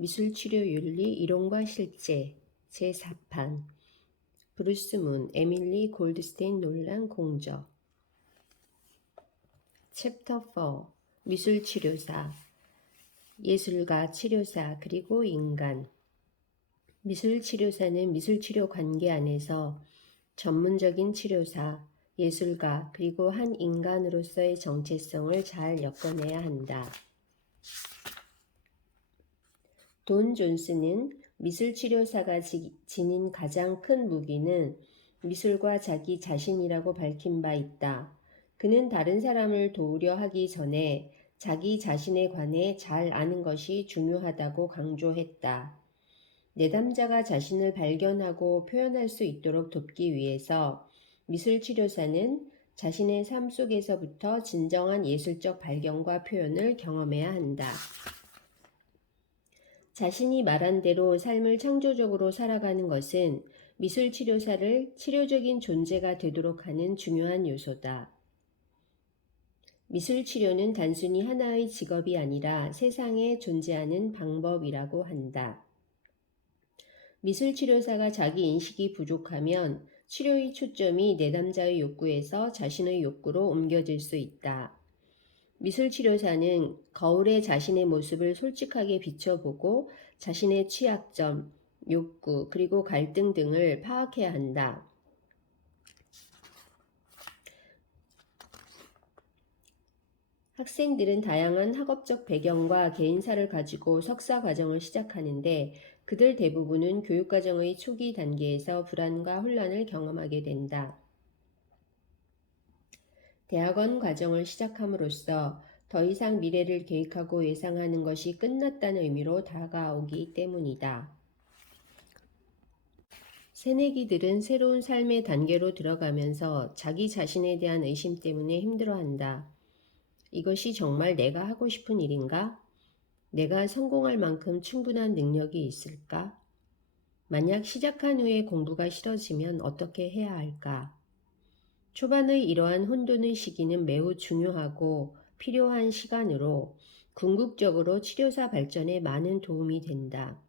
미술치료윤리 이론과 실제 제4판 브루스 문, 에밀리 골드스테인 논란 공저 챕터 4 미술치료사, 예술가, 치료사, 그리고 인간. 미술치료사는 미술치료 관계 안에서 전문적인 치료사, 예술가, 그리고 한 인간으로서의 정체성을 잘 엮어내야 한다. 돈 존스는 미술치료사가 지닌 가장 큰 무기는 미술과 자기 자신이라고 밝힌 바 있다. 그는 다른 사람을 도우려 하기 전에 자기 자신에 관해 잘 아는 것이 중요하다고 강조했다. 내담자가 자신을 발견하고 표현할 수 있도록 돕기 위해서 미술치료사는 자신의 삶 속에서부터 진정한 예술적 발견과 표현을 경험해야 한다. 자신이 말한 대로 삶을 창조적으로 살아가는 것은 미술치료사를 치료적인 존재가 되도록 하는 중요한 요소다. 미술치료는 단순히 하나의 직업이 아니라 세상에 존재하는 방법이라고 한다. 미술치료사가 자기 인식이 부족하면 치료의 초점이 내담자의 욕구에서 자신의 욕구로 옮겨질 수 있다. 미술치료사는 거울에 자신의 모습을 솔직하게 비춰보고 자신의 취약점, 욕구, 그리고 갈등 등을 파악해야 한다. 학생들은 다양한 학업적 배경과 개인사를 가지고 석사 과정을 시작하는데 그들 대부분은 교육과정의 초기 단계에서 불안과 혼란을 경험하게 된다. 대학원 과정을 시작함으로써 더 이상 미래를 계획하고 예상하는 것이 끝났다는 의미로 다가오기 때문이다. 새내기들은 새로운 삶의 단계로 들어가면서 자기 자신에 대한 의심 때문에 힘들어한다. 이것이 정말 내가 하고 싶은 일인가? 내가 성공할 만큼 충분한 능력이 있을까? 만약 시작한 후에 공부가 싫어지면 어떻게 해야 할까? 초반의 이러한 혼돈의 시기는 매우 중요하고 필요한 시간으로 궁극적으로 치료사 발전에 많은 도움이 된다.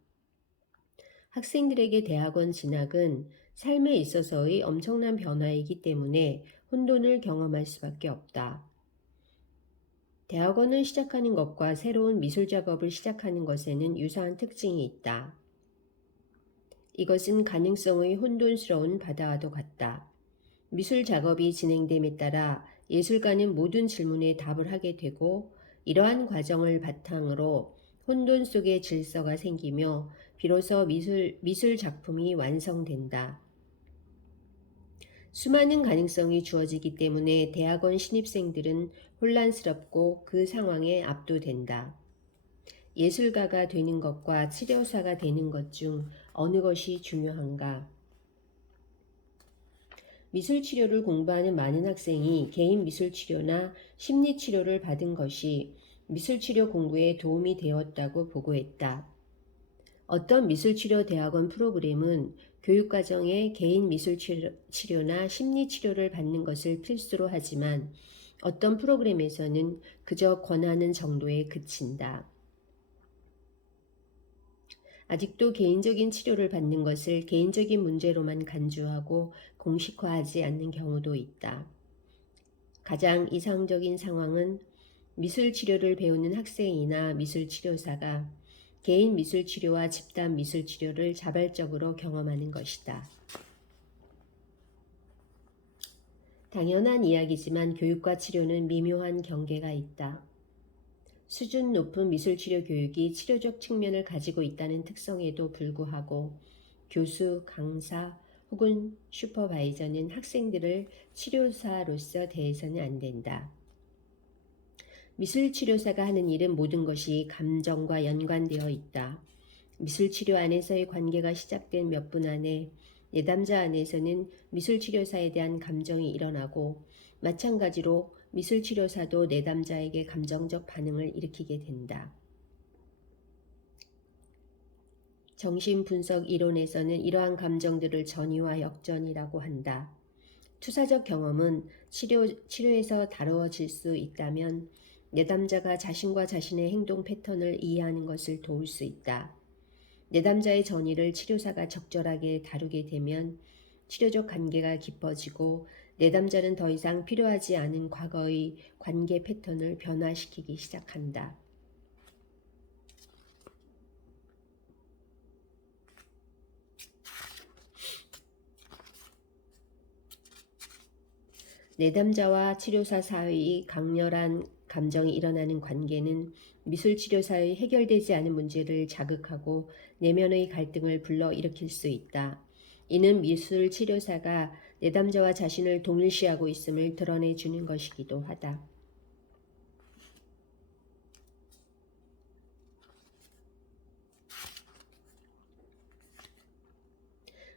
학생들에게 대학원 진학은 삶에 있어서의 엄청난 변화이기 때문에 혼돈을 경험할 수밖에 없다. 대학원을 시작하는 것과 새로운 미술 작업을 시작하는 것에는 유사한 특징이 있다. 이것은 가능성의 혼돈스러운 바다와도 같다. 미술 작업이 진행됨에 따라 예술가는 모든 질문에 답을 하게 되고 이러한 과정을 바탕으로 혼돈 속에 질서가 생기며 비로소 미술 작품이 완성된다. 수많은 가능성이 주어지기 때문에 대학원 신입생들은 혼란스럽고 그 상황에 압도된다. 예술가가 되는 것과 치료사가 되는 것 중 어느 것이 중요한가? 미술치료를 공부하는 많은 학생이 개인 미술치료나 심리치료를 받은 것이 미술치료 공부에 도움이 되었다고 보고했다. 어떤 미술치료 대학원 프로그램은 교육과정에 개인 미술치료나 심리치료를 받는 것을 필수로 하지만 어떤 프로그램에서는 그저 권하는 정도에 그친다. 아직도 개인적인 치료를 받는 것을 개인적인 문제로만 간주하고 공식화하지 않는 경우도 있다. 가장 이상적인 상황은 미술 치료를 배우는 학생이나 미술 치료사가 개인 미술 치료와 집단 미술 치료를 자발적으로 경험하는 것이다. 당연한 이야기지만 교육과 치료는 미묘한 경계가 있다. 수준 높은 미술치료 교육이 치료적 측면을 가지고 있다는 특성에도 불구하고 교수, 강사 혹은 슈퍼바이저는 학생들을 치료사로서 대해서는 안 된다. 미술치료사가 하는 일은 모든 것이 감정과 연관되어 있다. 미술치료 안에서의 관계가 시작된 몇 분 안에 내담자 안에서는 미술치료사에 대한 감정이 일어나고 마찬가지로 미술치료사도 내담자에게 감정적 반응을 일으키게 된다. 정신분석 이론에서는 이러한 감정들을 전이와 역전이라고 한다. 투사적 경험은 치료에서 다루어질 수 있다면 내담자가 자신과 자신의 행동 패턴을 이해하는 것을 도울 수 있다. 내담자의 전이를 치료사가 적절하게 다루게 되면 치료적 관계가 깊어지고 내담자는 더 이상 필요하지 않은 과거의 관계 패턴을 변화시키기 시작한다. 내담자와 치료사 사이의 강렬한 감정이 일어나는 관계는 미술치료사의 해결되지 않은 문제를 자극하고 내면의 갈등을 불러일으킬 수 있다. 이는 미술치료사가 내담자와 자신을 동일시하고 있음을 드러내주는 것이기도 하다.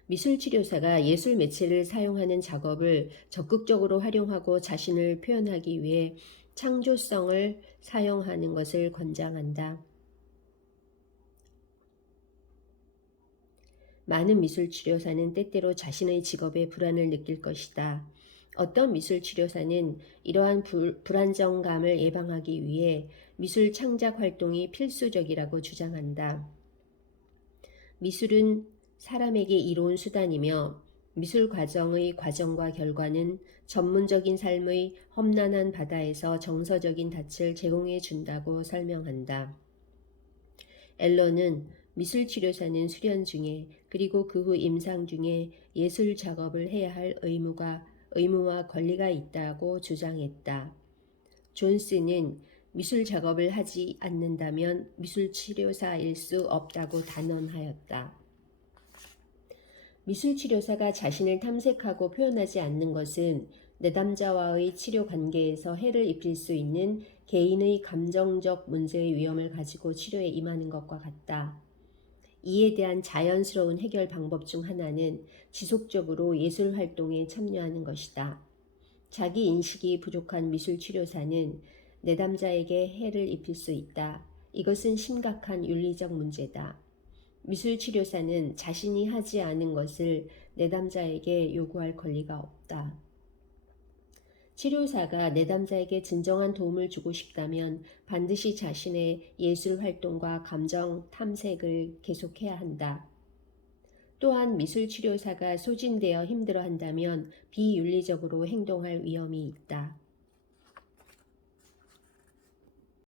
미술치료사가 예술 매체를 사용하는 작업을 적극적으로 활용하고 자신을 표현하기 위해 창조성을 사용하는 것을 권장한다. 많은 미술치료사는 때때로 자신의 직업에 불안을 느낄 것이다. 어떤 미술치료사는 이러한 불안정감을 예방하기 위해 미술 창작 활동이 필수적이라고 주장한다. 미술은 사람에게 이로운 수단이며 미술 과정의 과정과 결과는 전문적인 삶의 험난한 바다에서 정서적인 닻을 제공해 준다고 설명한다. 앨런은 미술치료사는 수련 중에 그리고 그 후 임상 중에 예술 작업을 해야 할 의무와 권리가 있다고 주장했다. 존스는 미술 작업을 하지 않는다면 미술치료사일 수 없다고 단언하였다. 미술치료사가 자신을 탐색하고 표현하지 않는 것은 내담자와의 치료 관계에서 해를 입힐 수 있는 개인의 감정적 문제의 위험을 가지고 치료에 임하는 것과 같다. 이에 대한 자연스러운 해결 방법 중 하나는 지속적으로 예술 활동에 참여하는 것이다. 자기 인식이 부족한 미술치료사는 내담자에게 해를 입힐 수 있다. 이것은 심각한 윤리적 문제다. 미술치료사는 자신이 하지 않은 것을 내담자에게 요구할 권리가 없다. 치료사가 내담자에게 진정한 도움을 주고 싶다면 반드시 자신의 예술 활동과 감정 탐색을 계속해야 한다. 또한 미술치료사가 소진되어 힘들어한다면 비윤리적으로 행동할 위험이 있다.